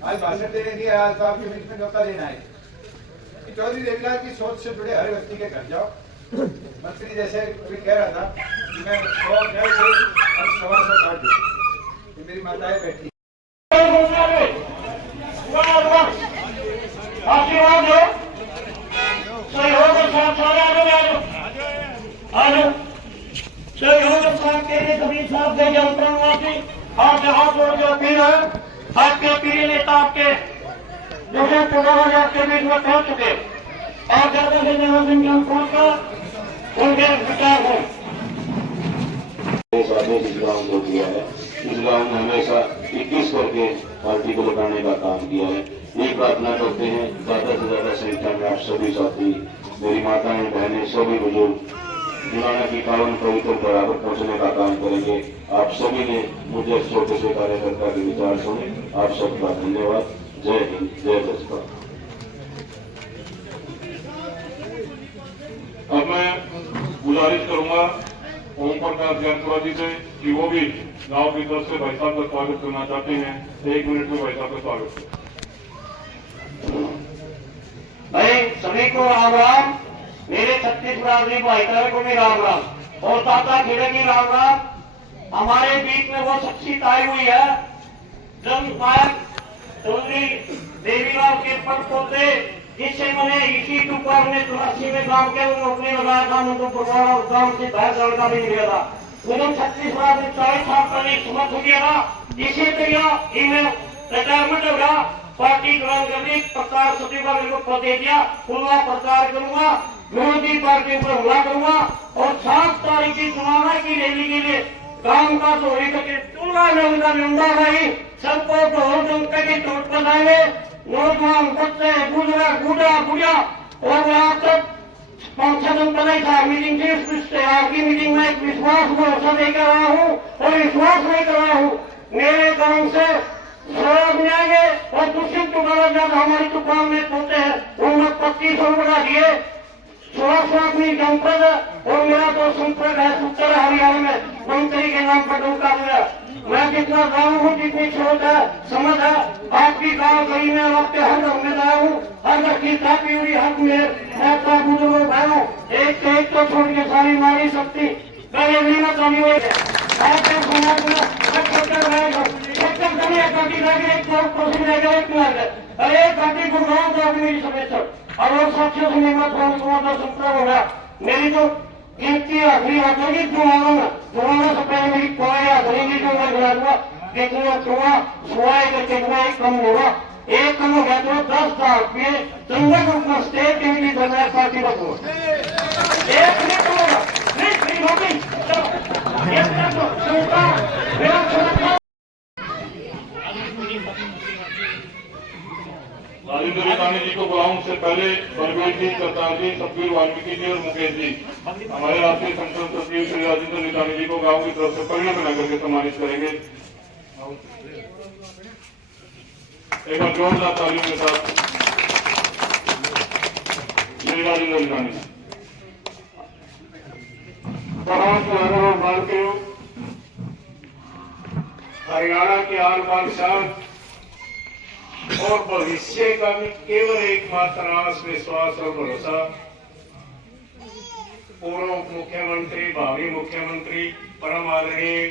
आज भाषण देने नहीं आया तो आपके बीच में न्योता देना है कि चौधरी देवीलाल की सोच से जुड़े हर व्यक्ति के घर जाओ। मंत्री जैसे कोई कह रहा था कि मैं 100 और 125 काट दूं, मेरी माताएं बैठी आशीर्वाद दो, सहयोग के साथ सहयोग के साथ तेरे सभी साथ दे जनप्रतिनिधि आप हाथ जोड़ के अपील है। आपके प्रिय नेता आपके जैसे चुनाव आपके बीच में पहुंच चुके और ज्यादा से ज्यादा संख्या का उनके विचार है। इस गाँव को दिया है, इस गाँव में हमेशा 21 करके पार्टी को लौटाने का काम किया है। ये प्रार्थना करते हैं ज्यादा से ज्यादा संख्या में आप सभी साथी, मेरी माताएं बहनें, सभी बुजुर्ग जुलाना की पावन पवित्र बराबर पहुंचने का काम करेंगे। आप सभी ने मुझे छोटे से कार्यकर्ता के विचार सुने, आप सबका धन्यवाद। जय हिंद, जय भाजपा। अब मैं गुजारिश करूंगा ओम प्रकाश ज्ञानपुरा जी से कि वो भी गांव की तरफ से भाई साहब का स्वागत करना चाहते हैं। 1 मिनट में भाई साहब का स्वागत करें। भाई सभी को राम राम, मेरे छत्तीसगढ़ भाईचारे को भी राम राम और ताता खेड़े की राम राम। हमारे बीच में वो शख्सियत आई हुई है जन नायक चौधरी देवीलाल के पद पोते, जिससे मैंने इसी टूपर ने 84 में गांव के नौकरी लगाया था। उनको पुरवाड़ा गांव से बाहर लड़का भी नहीं गया था। उन्होंने छत्तीसगढ़ में 40 साल पहले समर्थ हो गया था। इसी तरह इन्हें रिटायरमेंट हो गया, पार्टी ग्रहण करनी, प्रचार सचिव का मेरे को पद दे दिया। पूरा प्रचार करूंगा, विरोधी पार्टी पर हमला करूंगा और 7 तारीख की चुनाव की रैली के लिए गांव का चोरी करके तुलना में उनका नंबर रही सबको ढोल डंके की चोट बनाएंगे। नौजवान बच्चे बुजुर्ग बूढ़ा बुढ़िया और यहाँ तक 5-6 दिन पहले था मीटिंग थी, आज की मीटिंग में एक विश्वास भरोसा देकर आया हूँ और विश्वास नहीं कर रहा हूँ। मेरे गांव से शराब में आएंगे और दूसरी दुकान जब हमारी दुकान में पहुंचे हैं उन्होंने 2500 बढ़ा दिए। 16 आदमी जनपद और मेरा तो संपर्क है उत्तर हरियाणा में मंत्री के नाम पर डूबा गया। मैं जितना गाँव हूँ, जितनी सोच है, समझ है, आपकी गाँव गई में आपके हर घर में आया हूँ, हर घर की कापी हुई हक में मैं बुजुर्ग बहनों एक तो छोड़ के सारी नारी शक्ति पहले भी मत बनी हुई है। आपके समाज में एक घंटे को गाँव को मेरी समस्या और वो साथियों से मेरा फोन संपर्क हो गया। मेरी जो गिनती आखिरी आखिरी जुआना से पहले मेरी कोई आखिरी जो मैं गिरा दूंगा कितना चुआ सुहाई का कितना एक कम होगा, एक कम हो गया तो 10,000 रुपये चंगा ग्रुप में स्टेट डिविजन बनाया पार्टी का बोर्ड एक नहीं कम होगा नहीं होगी। राजेंद्र नितानी जी को बुलाऊं उससे पहले बलबीर जी, करतार जी, सतबीर वाल्मीकि जी और मुकेश जी हमारे राष्ट्रीय संगठन सचिव श्री राजेंद्र नितानी जी को गांव की तरफ से पगड़ी बना करके सम्मानित करेंगे। एक बार जोरदार तालियों के साथ श्री राजेंद्र नितानी। हरियाणा के आल बादशाह और भविष्य का भी केवल एकमात्र आस, विश्वास और भरोसा पूर्व मुख्यमंत्री, भावी मुख्यमंत्री परम आदरणीय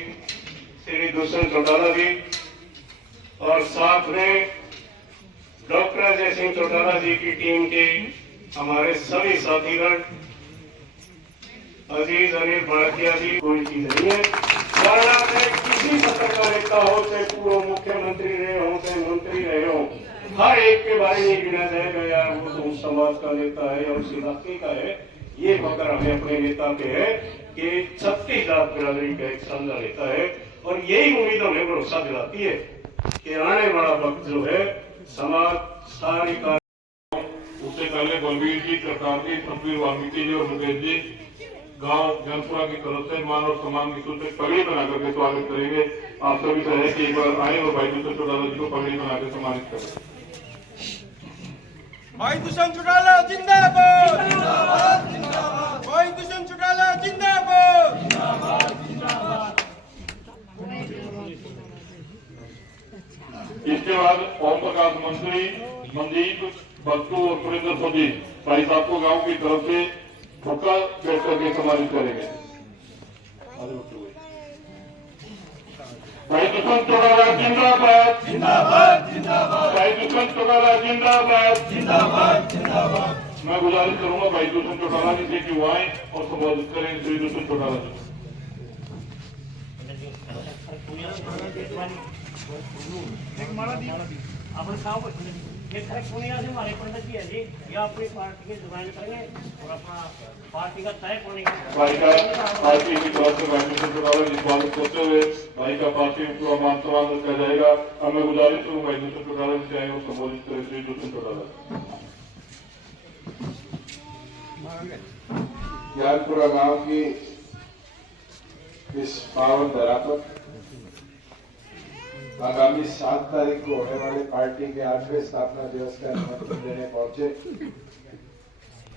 श्री दुष्यंत चौटाला जी और साथ में डॉक्टर अजय सिंह चौटाला जी की टीम के हमारे सभी साथीगण, अजीज अनिल भड़किया जी। कोई चीज नहीं है, किसी पत्रकारिता हो, चाहे पूर्व मुख्यमंत्री रहे हो, चाहे मंत्री रहे हो, हर एक के बारे में गिना जाएगा यार वो तो उस समाज का नेता है या उस इलाके का है। ये फकर हमें अपने नेता पे है कि 36 जात बिरादरी का एक साझा नेता है और यही उम्मीद हमें भरोसा दिलाती है कि आने वाला वक्त जो है समाज सारी का। उससे पहले बलबीर जी, करतार जी, सतबीर वाल्मीकि जी और मुकेश जी गांव ज्ञानपुरा की तरफ से मान और सम्मान की सूत्र पगड़ी बना करके स्वागत करेंगे। आप सभी से है कि एक बार आए और भाई दुष्यंत चौटाला जी को पगड़ी बनाकर सम्मानित करें। भाई दुष्यंत चौटाला जिंदाबाद, भाई दुष्यंत चौटाला जिंदाबाद। इसके इसके बाद ओम प्रकाश मंत्री मनदीप बट्टू और सुरेंद्र सोजी भाई साहब को गांव की तरफ से फुक्का पेश करके सम्मानित करेंगे। भाई दुष्यंत चौटाला जिंदाबाद, जिंदाबाद, जिंदाबाद। भाई दुष्यंत चौटाला जिंदाबाद, जिंदाबाद, जिंदाबाद। मैं गुजारिश करूंगा भाई दुष्यंत चौटाला जी से कि वो आए और संबोधित करें श्री दुष्यंत चौटाला जी। अपन साहब ये खड़े पुनिया से हमारे पंडित जी है जी, ये अपनी पार्टी के ज्वाइन करेंगे और अपना पार्टी का तय होने भाई का पार्टी की तरफ से भाई दुष्यंत चौटाला जी स्वागत करते हुए भाई का पार्टी में पूरा मान सम्मान किया जाएगा। अब मैं गुजारिश करूँ भाई दुष्यंत चौटाला जी से आए और संबोधित करें श्री दुष्यंत चौटाला। ज्ञानपुरा गांव की इस पावन धरा पर आगामी 7 तारीख को होने वाले पार्टी के 8वें स्थापना दिवस का निमंत्रण देने पहुंचे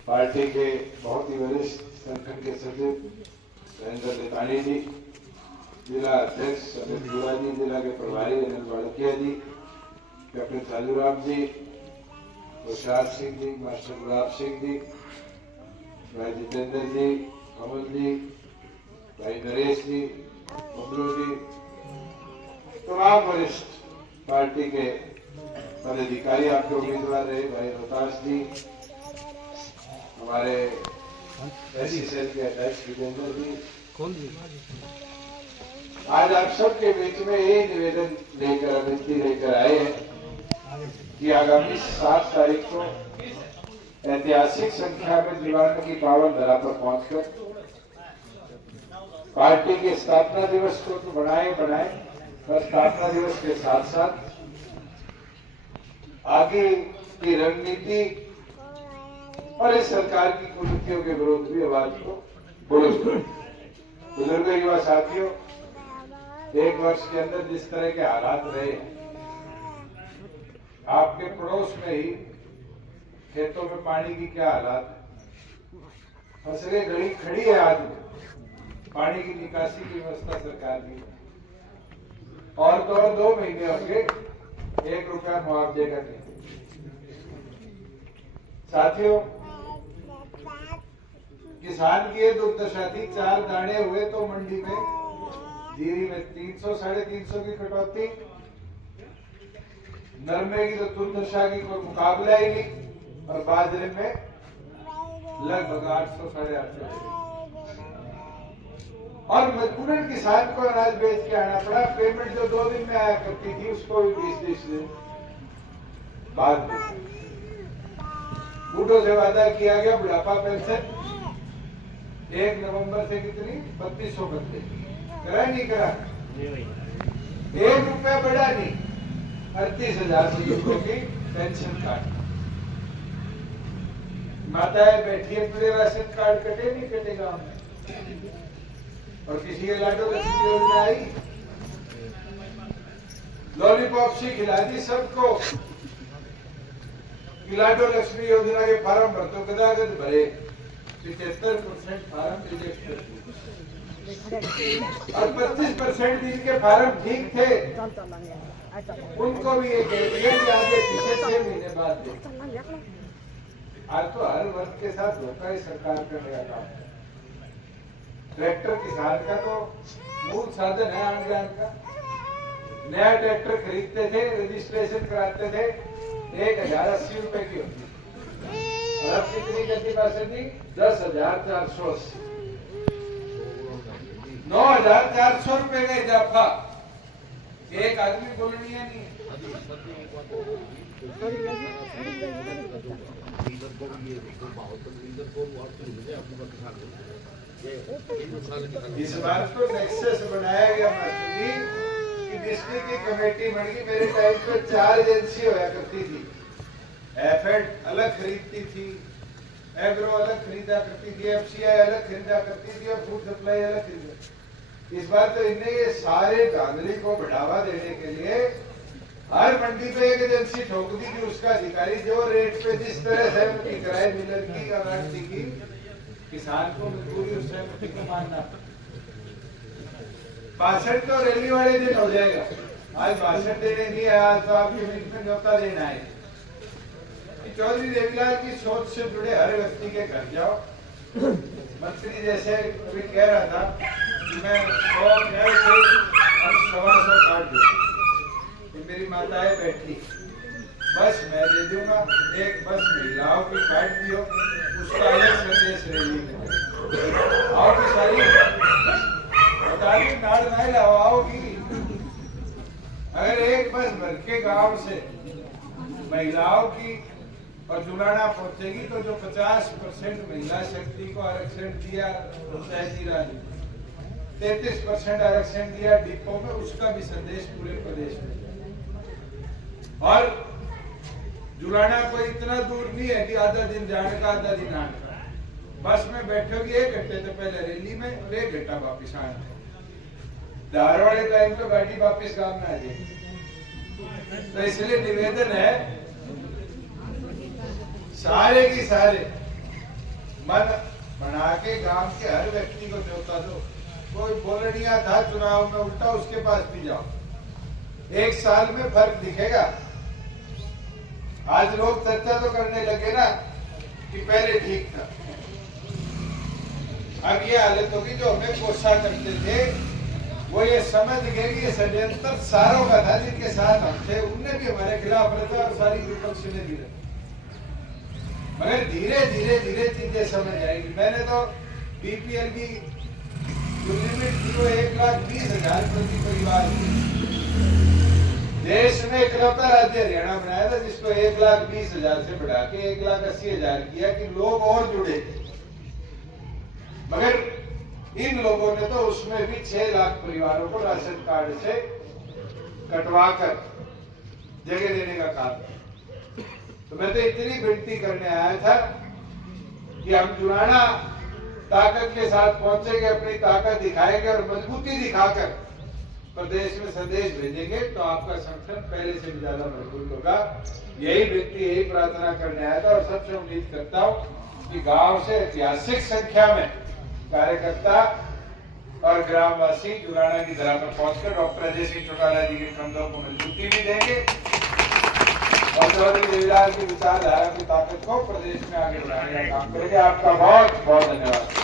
पार्टी के बहुत ही वरिष्ठ संगठन के सचिव महेंद्र लेतानी जी, जिला अध्यक्ष अमित गुरा जी, जिला के प्रभारी अनिल बाड़किया जी, कैप्टन साजूराम जी, प्रसाद सिंह जी, मास्टर गुलाब सिंह जी, भाई जितेंद्र जी, कमल जी, भाई नरेश जी, बबलू जी, तमाम वरिष्ठ पार्टी के पदाधिकारी आपके उम्मीदवार रहे, भाई रोहतास जी, हमारे एससी सेल के अध्यक्ष विजेंद्र जी, आज आप सबके बीच में ये निवेदन लेकर विनती लेकर आए हैं कि आगामी 7 तारीख को ऐतिहासिक संख्या में दीवान की पावन धरा पर पहुंचकर पार्टी के स्थापना दिवस को तो बनाए पर स्थापना दिवस के साथ साथ आगे की रणनीति और इस सरकार की कुरीतियों के विरोध भी आवाज को बुलंद करें। बुजुर्ग युवा साथियों, 1 वर्ष के अंदर जिस तरह के हालात रहे, आपके पड़ोस में ही खेतों में पानी की क्या हालात है, फसलें गड़ी खड़ी है, आज पानी की निकासी की व्यवस्था सरकार की, और तो और 2 महीने होंगे 1 रुपया मुआवजे का नहीं। साथियों, किसान की ये दुर्दशा थी, 4 दाने हुए तो मंडी में जीरी में 300 साढ़े 300 की कटौती, नरमे की तो दुर्दशा की कोई मुकाबला ही नहीं, और बाजरे में लगभग 800 साढ़े 800, और मजबूरन किसान को अनाज बेच के आना पड़ा। पेमेंट जो 2 दिन में आया करती थी उसको भी 20-20 दिन बाद बूढ़ों से वादा किया गया बुढ़ापा पेंशन 1 नवंबर से कितनी 3200 करते, करा नहीं करा, 1 रुपया बढ़ा नहीं, 38,000 रुपये की पेंशन कार्ड। माताएं बैठी है, पूरे राशन कार्ड कटे नहीं कटेगा हमें, और किसी के लाडो लक्ष्मी योजना आई, लॉलीपॉप सी खिला दी सबको, लाडो लक्ष्मी योजना के फार्म भर तो गदागद भरे, 75% फार्म रिजेक्ट कर दिए, और 25% जिनके फार्म ठीक थे उनको भी ये कह दिया कि आगे पीछे 6 महीने बाद दे। आज तो हर वर्ग के साथ धोखा ही सरकार करने का काम है। ट्रैक्टर किसान का तो मूल साधन है आने जाने का। नया ट्रैक्टर खरीदते थे, रजिस्ट्रेशन कराते थे, 1080 रुपए की होती, और अब कितनी गति पैसे दी 10,480, 9,400 रुपए का इजाफा, एक आदमी बोलनी है नहीं। इस बार तो नेक्सस बनाया गया मास्टर जी कि डिस्ट्रिक्ट की कमेटी बन गई। मेरे टाइम पे 4 एजेंसी होया करती थी, एफएड अलग खरीदती थी, एग्रो अलग खरीदा करती थी, एफसीआई अलग खरीदा करती थी, और फूड सप्लाई अलग खरीदा। इस बार तो इन्हें ये सारे धांधली को बढ़ावा देने के लिए हर मंडी पे एक एजेंसी ठोक दी कि उसका अधिकारी जो रेट पे जिस तरह सहमति कराए मिलर की और आरती की, किसान को मजबूरी उस सहमति को मानना। 62 तो रैली वाले दिन हो जाएगा, आज भाषण देने नहीं आया, तो आपकी मीटिंग में न्योता देना है कि चौधरी देवीलाल की सोच से जुड़े हर व्यक्ति के घर जाओ। मंत्री जैसे कोई कह रहा था कि मैं 100 न्याय से हम 125 काट दूं, मेरी माताएं बैठी, बस मैं दे दूंगा, एक बस महिलाओं की काट दियो, उसका अलग संदेश रैली में आओ की सारी बता दी नाड़ नहीं लाओगी। अगर एक बस भर के गांव से महिलाओं की और जुलाना पहुंचेगी तो जो 50% महिला शक्ति को आरक्षण दिया पंचायती राज, 33% आरक्षण दिया डिपो में, उसका भी संदेश पूरे प्रदेश में। और जुलाना कोई इतना दूर नहीं है कि आधा दिन जाने का आधा दिन आने का, बस में बैठोगी 1 घंटे तो पहले रैली में और 1 घंटा वापिस आने, धार वाले टाइम तो गाड़ी वापिस गांव में आ जाएगी। तो इसलिए निवेदन है सारे की सारे मन बना के गांव के हर व्यक्ति को न्योता दो। कोई बोलनिया था चुनाव में उल्टा, उसके पास भी जाओ, 1 साल में फर्क दिखेगा। आज लोग चर्चा तो करने लगे ना कि पहले ठीक था, अब ये हालत होगी। जो हमें कोसा करते थे वो ये समझ गए कि ये षड्यंत्र सारों का था, जिनके साथ हम थे उनने भी हमारे खिलाफ रचा और सारी विपक्ष ने भी रचा। मगर धीरे धीरे धीरे चीजें समझ आएगी। मैंने तो बीपीएल की जो लिमिट थी वो 1,20,000 प्रति परिवार थी। देश में इकलौता राज्य हरियाणा बनाया था जिसको 1,20,000 से बढ़ा के 1,80,000 किया कि लोग और जुड़े। मगर इन लोगों ने तो उसमें भी 6 लाख परिवारों को राशन कार्ड से कटवाकर जगह देने का काम किया। तो मैं तो इतनी विनती करने आया था कि हम जुलाना ताकत के साथ पहुंचेंगे, अपनी ताकत दिखाएंगे और मजबूती दिखाकर प्रदेश में संदेश भेजेंगे तो आपका संगठन पहले से भी ज्यादा मजबूत होगा। यही विनती, यही प्रार्थना करने आया था और सबसे उम्मीद करता हूं कि गांव से ऐतिहासिक संख्या में कार्यकर्ता और ग्रामवासी जुलाना की धरा पर पहुंचकर डॉक्टर अजय सिंह चौटाला जी के कंधों को मजबूती भी देंगे और चौधरी देवीलाल की विचारधारा की ताकत को प्रदेश में आगे बढ़ाने का काम करेंगे। आपका बहुत बहुत धन्यवाद।